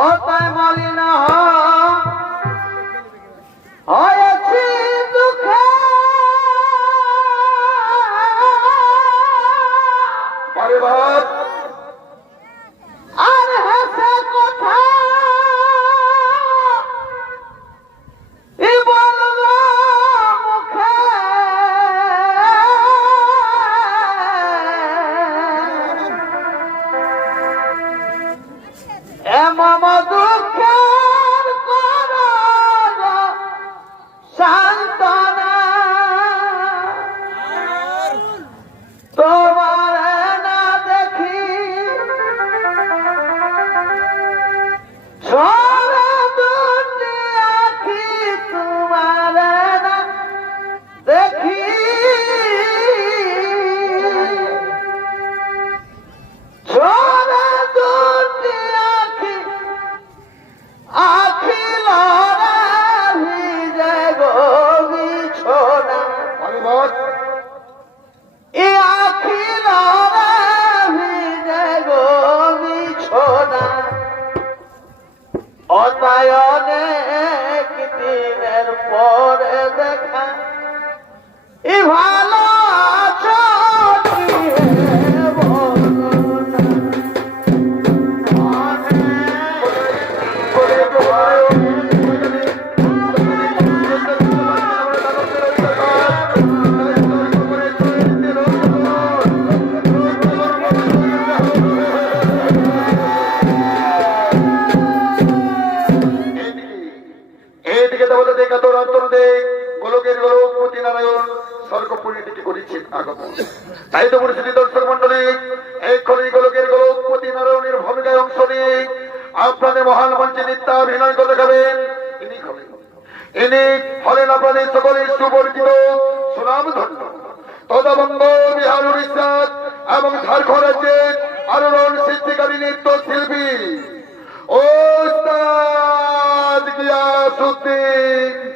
অতয় মলিনা হয়। for তাই তো পরিস্থিতি দর্শক মন্ডলী এই খনি গোলকের গোলক উৎপত্তি নারায়ণের ভূমিকায় অংশ নিয়ে আপনাদের মহান মঞ্চে নিত্যা অভিনয় করে দেখাবেন ইনি হলেন আপনাদের সকলের সুপরিচিত সুনাম ধন্য তদাবঙ্গ বিহার উড়িষ্যা এবং ঝাড়খণ্ড রাজ্যের আলোড়ন সৃষ্টিকারী নৃত্য শিল্পী ও গিয়াসুদ্দিন।